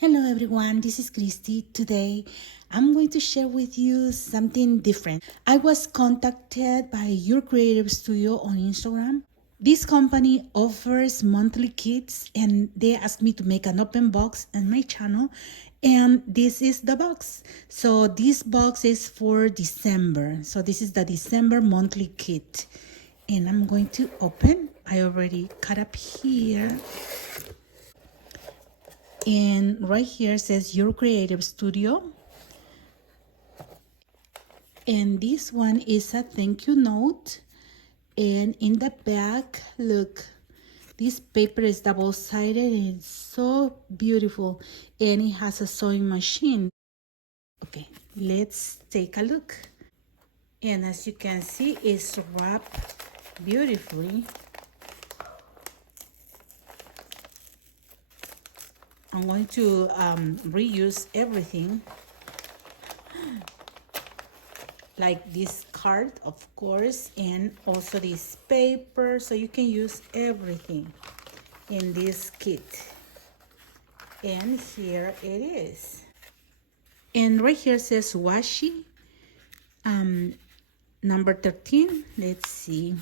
Hello everyone, this is Christy. Today I'm going to share with you something different. I was contacted by Your Creative Studio on Instagram. This company offers monthly kits and they asked me to make an open box on my channel, and this is the box. So this box is for December. So this is the December monthly kit and I'm going to open. I already cut up here. And right here says Your Creative Studio. And this one is a thank you note. And in the back, look, this paper is double-sided and it's so beautiful. And it has a sewing machine. Okay, let's take a look. And as you can see, it's wrapped beautifully. I'm going to reuse everything. Like this card, of course, and also this paper, so you can use everything in this kit. And here it is. And right here says Washi, number 13. Let's see.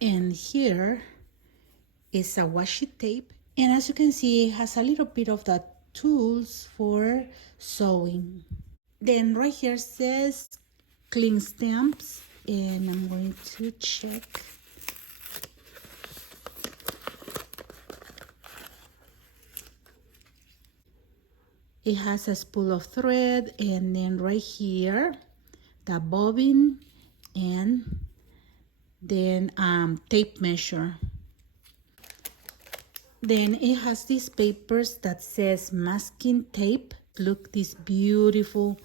And here is a washi tape. And as you can see, it has a little bit of the tools for sewing. Then right here says cling stamps, and I'm going to check. It has a spool of thread, and then right here, the bobbin, and then tape measure. Then it has these papers that says masking tape. Look, this beautiful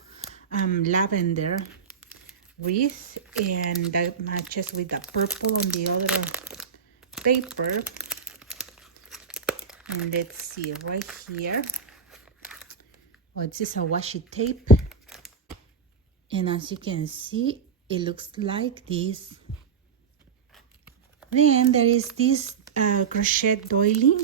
lavender wreath, and that matches with the purple on the other paper. And let's see right here. Oh, this is a washi tape. And as you can see, it looks like this. Then there is this crochet doily.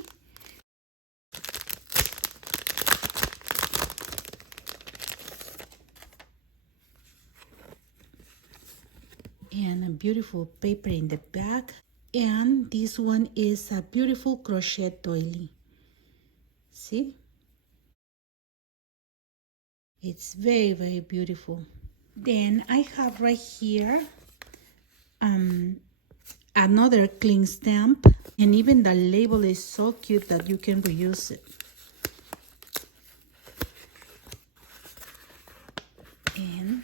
And a beautiful paper in the back. And this one is a beautiful crochet doily. See? It's very, very beautiful. Then I have right here another cling stamp, and even the label is so cute that you can reuse it. And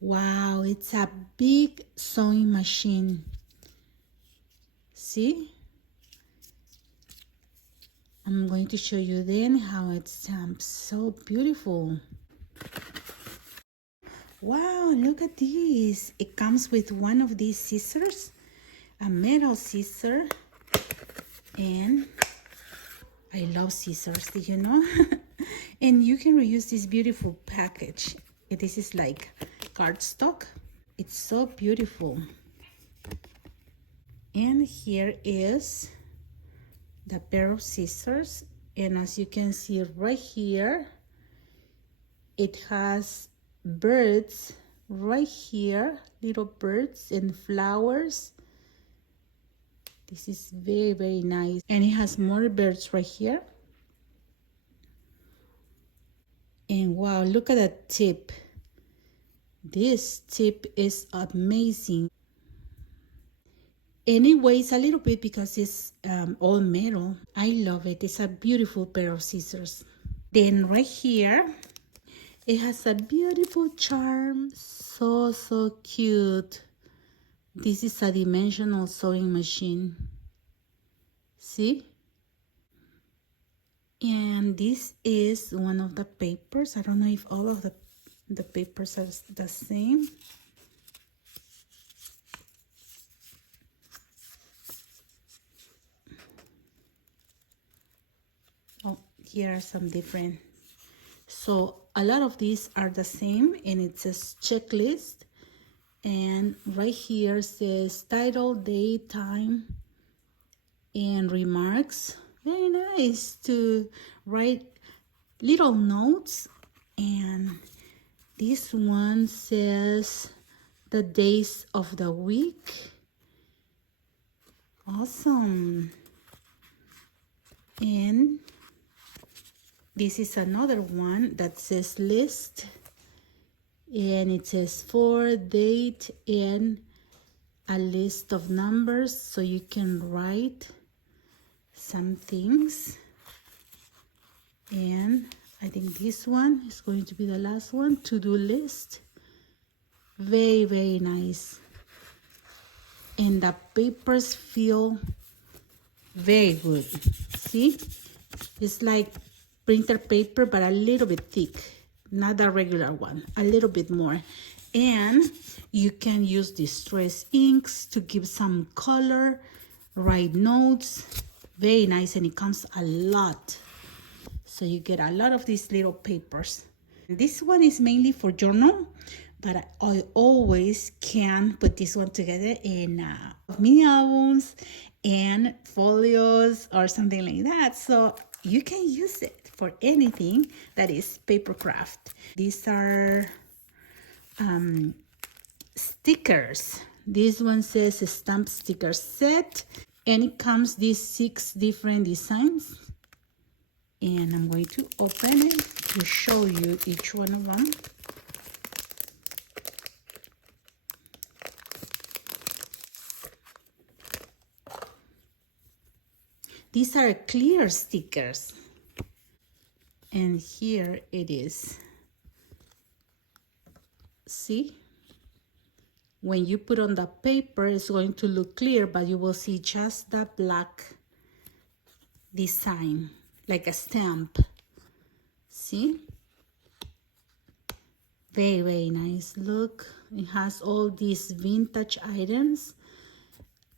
wow, it's a big sewing machine. See? I'm going to show you then how it stamps. So beautiful. Wow, look at this. It comes with one of these scissors, a metal scissor, and I love scissors, did you know? And you can reuse this beautiful package. This is like cardstock. It's so beautiful. And here is the pair of scissors, and as you can see right here, it has birds right here, little birds and flowers. This is very, very nice. And it has more birds right here. And wow, look at that tip. This tip is amazing. And it weighs a little bit because it's all metal. I love it. It's a beautiful pair of scissors. Then right here, it has a beautiful charm. So, so cute. This is a dimensional sewing machine. See? And this is one of the papers. I don't know if all of the papers are the same. Oh, here are some different. So a lot of these are the same, and it says checklist. And right here says title, date, time, and remarks. Very nice to write little notes. And this one says the days of the week. Awesome. And this is another one that says list, and it says for, date, and a list of numbers, so you can write some things. And I think this one is going to be the last one, to-do list. Very, very nice. And the papers feel very good. See? It's like printer paper, but a little bit thick. Not the regular one. A little bit more. And you can use distress inks to give some color, write notes. Very nice, and it comes a lot. So you get a lot of these little papers. This one is mainly for journal, but I always can put this one together in mini albums and folios or something like that. So you can use it for anything that is paper craft. These are stickers. This one says stamp sticker set, and it comes these 6 different designs. And I'm going to open it to show you each one of them. These are clear stickers. And here it is. See? When you put on the paper, it's going to look clear, but you will see just the black design, like a stamp. See? Very, very nice. Look, it has all these vintage items,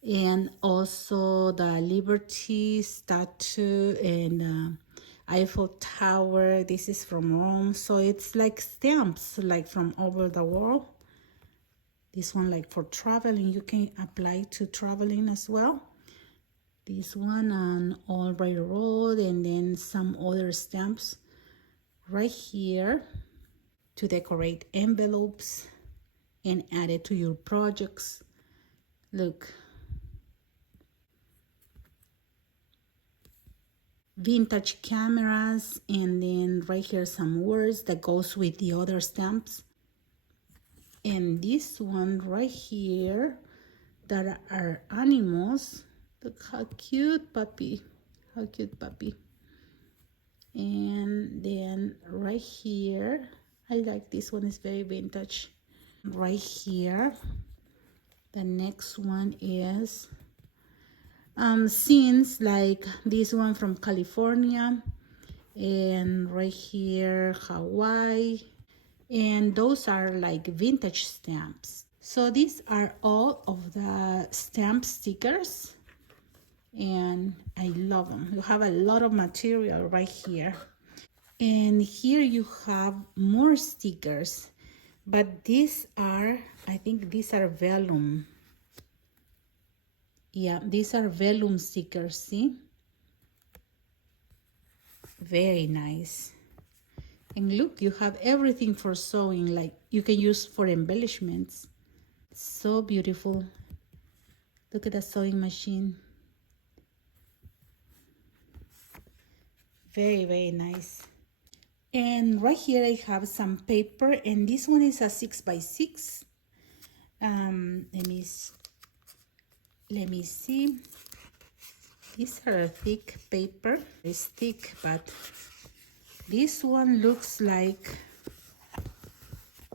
and also the Liberty statue and Eiffel Tower. This is from Rome, so it's like stamps, like from over the world. This one, like for traveling, you can apply to traveling as well. This one on All Right Road, and then some other stamps right here to decorate envelopes and add it to your projects. Look. Vintage cameras, and then right here some words that goes with the other stamps. And this one right here that are animals. Look how cute puppy. How cute puppy. And then right here, I like this one, is very vintage. Right here, the next one is scenes like this one from California, and right here Hawaii, and those are like vintage stamps. So these are all of the stamp stickers, and I love them. You have a lot of material right here, and here you have more stickers, but these are, I think these are vellum. Yeah, these are vellum stickers, see? Very nice. And look, you have everything for sewing, like you can use for embellishments. So beautiful. Look at the sewing machine. Very, very nice. And right here I have some paper, and this one is a 6x6. Let me see. These are thick paper. It's thick, but this one looks like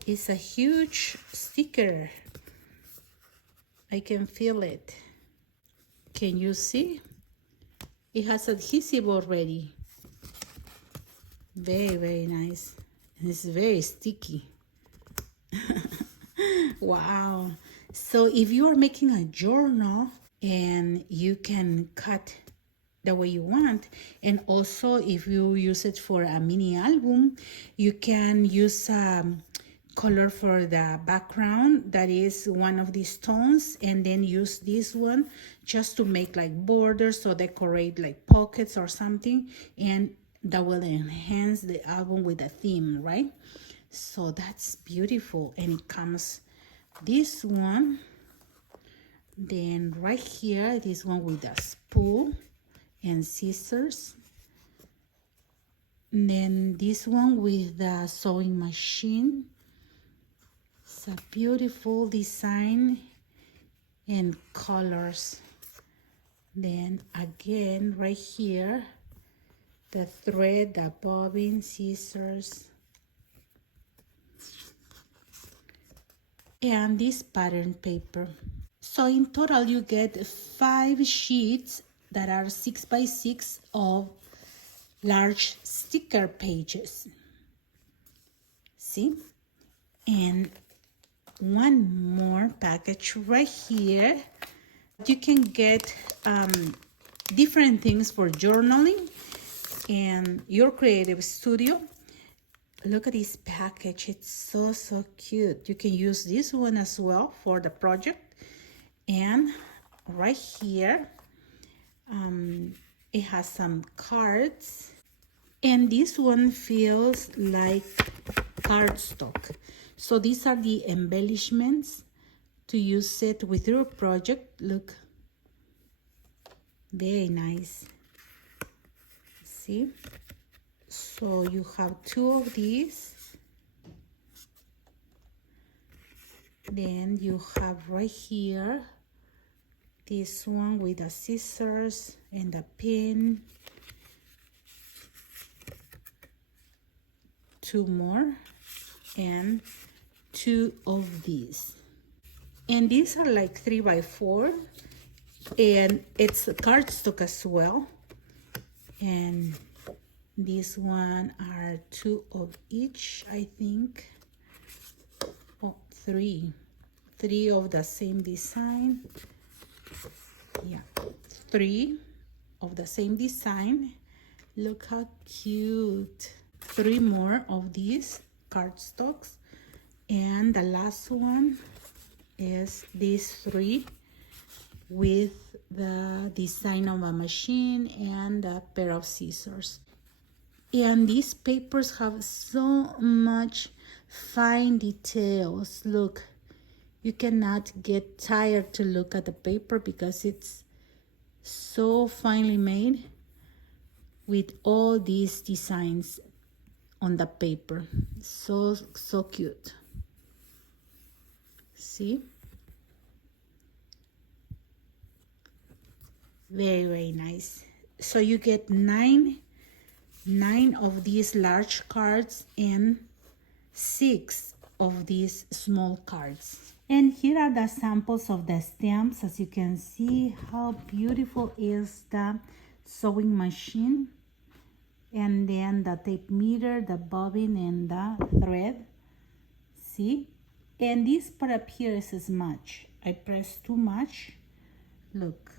it's a huge sticker. I can feel it. Can you see? It has adhesive already. Very, very nice. And it's very sticky. Wow. So if you are making a journal, and you can cut the way you want, and also if you use it for a mini album, you can use color for the background, that is one of these tones, and then use this one just to make like borders or decorate like pockets or something, and that will enhance the album with a theme, right? So that's beautiful. And it comes this one, then right here, this one with a spool and scissors, and then this one with the sewing machine. It's a beautiful design and colors. Then again right here, the thread, the bobbin, scissors, and this pattern paper. So in total you get 5 sheets that are 6 by 6 of large sticker pages. See? And one more package right here. You can get different things for journaling and your creative studio. Look at this package. It's so cute. You can use this one as well for the project. And right here, it has some cards, and this one feels like cardstock. So these are the embellishments to use it with your project. Look, very nice. See? So you have 2 of these. Then you have right here this one with the scissors and the pin. 2 more, and 2 of these. And these are like 3 by 4, and it's cardstock as well. And this one are 2 of each, I think. Oh, 3 of the same design. Yeah, 3 of the same design. Look how cute. 3 more of these cardstocks, and the last one is these 3 with the design of a machine and a pair of scissors. And these papers have so much fine details. Look, you cannot get tired to look at the paper because it's so finely made with all these designs on the paper. So cute. See? Very nice. So you get 9 of these large cards and 6 of these small cards. And here are the samples of the stamps. As you can see, how beautiful is the sewing machine, and then the tape meter, the bobbin, and the thread. See? And this part up here is a smudge. I pressed too much. Look.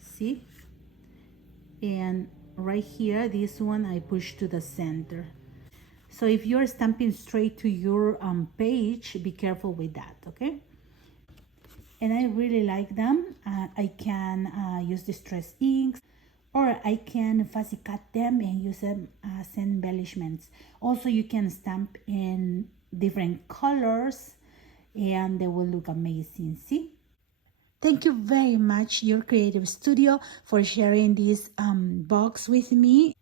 See? And right here, this one I push to the center. So if you're stamping straight to your page, be careful with that, okay? And I really like them. I can use distress inks, or I can fussy cut them and use them as embellishments. Also, you can stamp in different colors and they will look amazing. See? Thank you very much, Your Creative Studio, for sharing this box with me.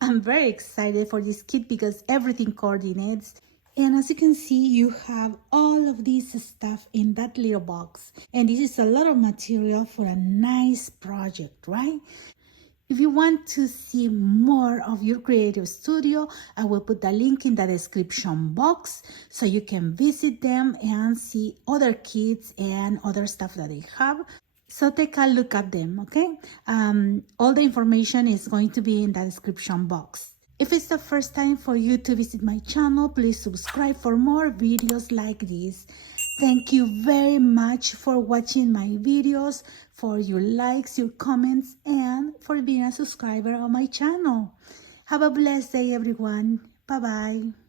I'm very excited for this kit because everything coordinates. And as you can see, you have all of this stuff in that little box. And this is a lot of material for a nice project, right? If you want to see more of Your Creative Studio, I will put the link in the description box so you can visit them and see other kits and other stuff that they have. So take a look at them, okay? All the information is going to be in the description box. If it's the first time for you to visit my channel, please subscribe for more videos like this. Thank you very much for watching my videos, for your likes, your comments, and for being a subscriber on my channel. Have a blessed day, everyone. Bye-bye.